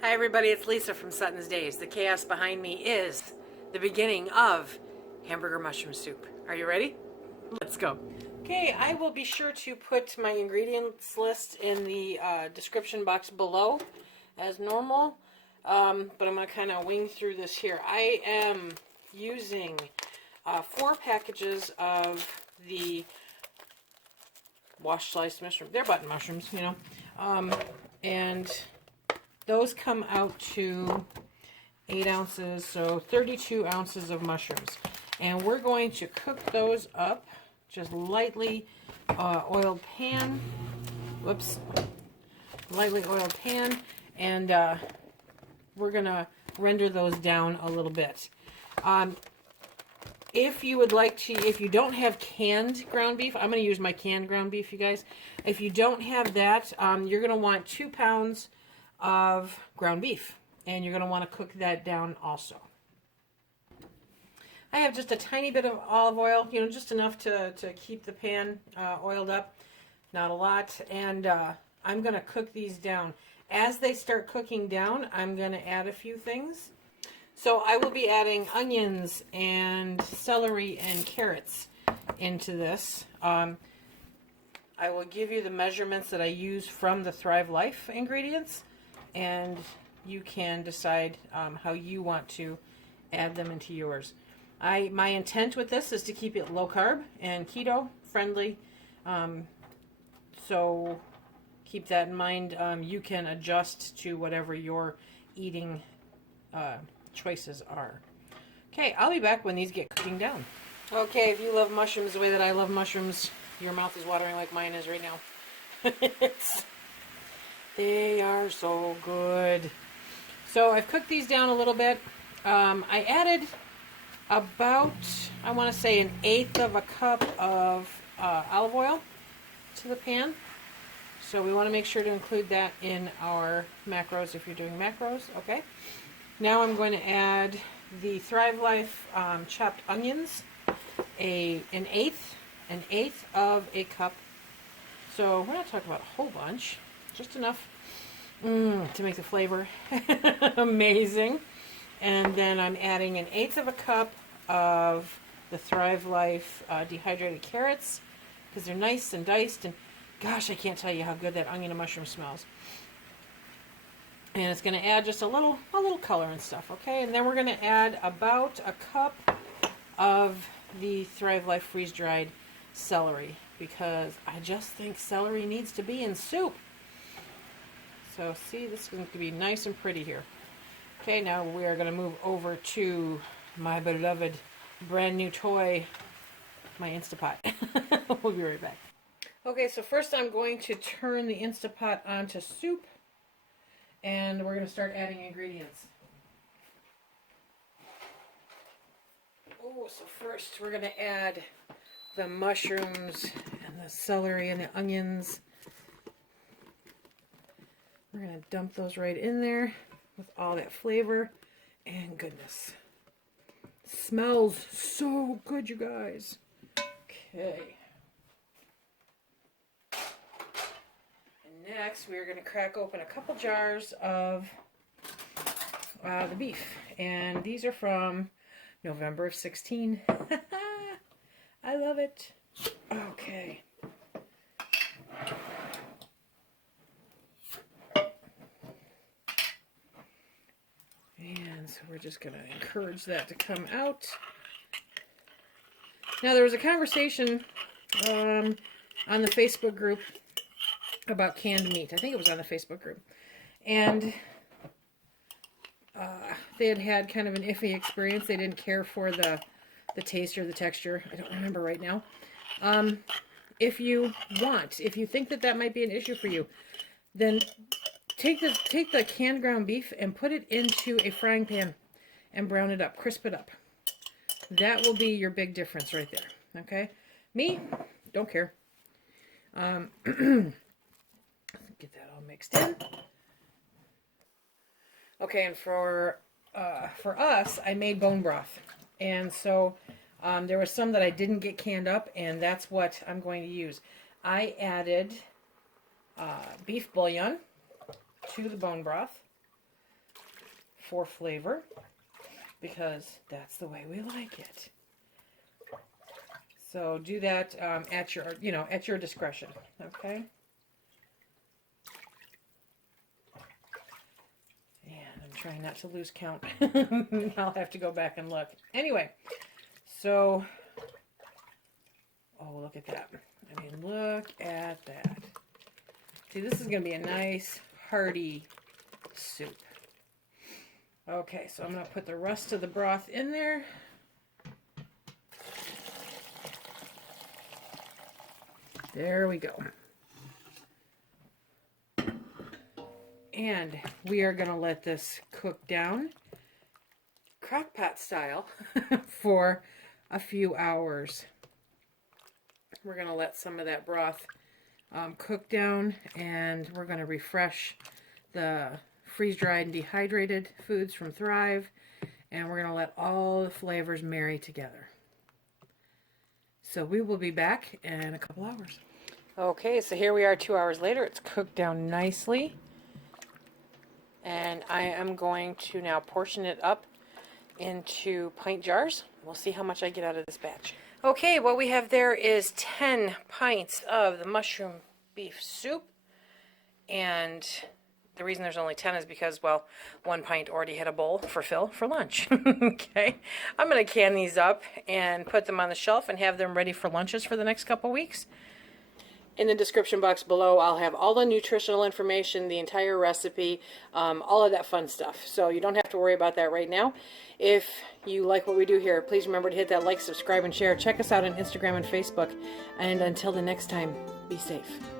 Hi everybody, it's Lisa from SuttonsDaze. The chaos behind me is the beginning of hamburger mushroom soup. Are you ready? Let's go. Okay, I will be sure to put my ingredients list in the description box below as normal, but I'm going to kind of wing through this here. I am using 4 packages of the wash sliced mushroom. They're button mushrooms, you know, and those come out to 8 ounces, so 32 ounces of mushrooms. And we're going to cook those up, just lightly oiled pan. Whoops. Lightly oiled pan. And we're going to render those down a little bit. If you would like to, if you don't have canned ground beef, I'm going to use my canned ground beef, you guys. If you don't have that, you're going to want 2 pounds of ground beef, and you're going to want to cook that down also. I have just a tiny bit of olive oil, you know, just enough to keep the pan oiled up, not a lot, and I'm going to cook these down. As they start cooking down, I'm going to add a few things. So I will be adding onions and celery and carrots into this. I will give you the measurements that I use from the Thrive Life ingredients, and you can decide how you want to add them into yours. My intent with this is to keep it low carb and keto friendly, so keep that in mind. You can adjust to whatever your eating choices are. Okay, I'll be back when these get cooking down. Okay, if you love mushrooms the way that I love mushrooms, your mouth is watering like mine is right now. They are so good. So I've cooked these down a little bit. I added about, I want to say, 1/8 of a cup of olive oil to the pan. So we want to make sure to include that in our macros if you're doing macros. Okay. Now I'm going to add the Thrive Life chopped onions, an eighth of a cup. So we're not talking about a whole bunch. Just enough to make the flavor amazing. And then I'm adding 1/8 of a cup of the Thrive Life dehydrated carrots, because they're nice and diced, and gosh, I can't tell you how good that onion and mushroom smells. And it's going to add just a little color and stuff, okay? And then we're going to add about a cup of the Thrive Life freeze-dried celery, because I just think celery needs to be in soup. So see, this is going to be nice and pretty here. Okay, now we are going to move over to my beloved brand new toy, my Instapot. We'll be right back. Okay, so first I'm going to turn the Instapot onto soup, and we're going to start adding ingredients. Oh, so first we're going to add the mushrooms and the celery and the onions. We're going to dump those right in there with all that flavor and goodness. Smells so good, you guys. Okay. And next, we're going to crack open a couple jars of the beef. And these are from November of 16. I love it. Okay. And so we're just going to encourage that to come out. Now, there was a conversation on the Facebook group about canned meat. I think it was on the Facebook group. And they had had kind of an iffy experience. They didn't care for the taste or the texture. I don't remember right now. If you think that might be an issue for you, then take the canned ground beef and put it into a frying pan and brown it up, crisp it up. That will be your big difference right there. Okay? Me, don't care. Get that all mixed in. Okay, and for us, I made bone broth, and so there was some that I didn't get canned up, and that's what I'm going to use. I added beef bouillon to the bone broth. for flavor, because that's the way we like it. So do that at your, at your discretion, okay? And I'm trying not to lose count. I'll have to go back and look. Anyway, so, oh, look at that. I mean, look at that. See, this is going to be a nice, hearty soup. Okay, so I'm going to put the rest of the broth in there. There we go. And we are going to let this cook down, crock-pot style, for a few hours. We're going to let some of that broth cook down, and we're going to refresh the freeze-dried and dehydrated foods from Thrive, and we're going to let all the flavors marry together. So we will be back in a couple hours. Okay, so here we are 2 hours later. It's cooked down nicely. And I am going to now portion it up into pint jars. We'll see how much I get out of this batch. Okay, what we have there is 10 pints of the mushroom beef soup. And the reason there's only 10 is because, well, 1 pint already had a bowl for Phil for lunch. Okay, I'm going to can these up and put them on the shelf and have them ready for lunches for the next couple weeks. In the description box below, I'll have all the nutritional information, the entire recipe, all of that fun stuff. So you don't have to worry about that right now. If you like what we do here, please remember to hit that like, subscribe, and share. Check us out on Instagram and Facebook. And until the next time, be safe.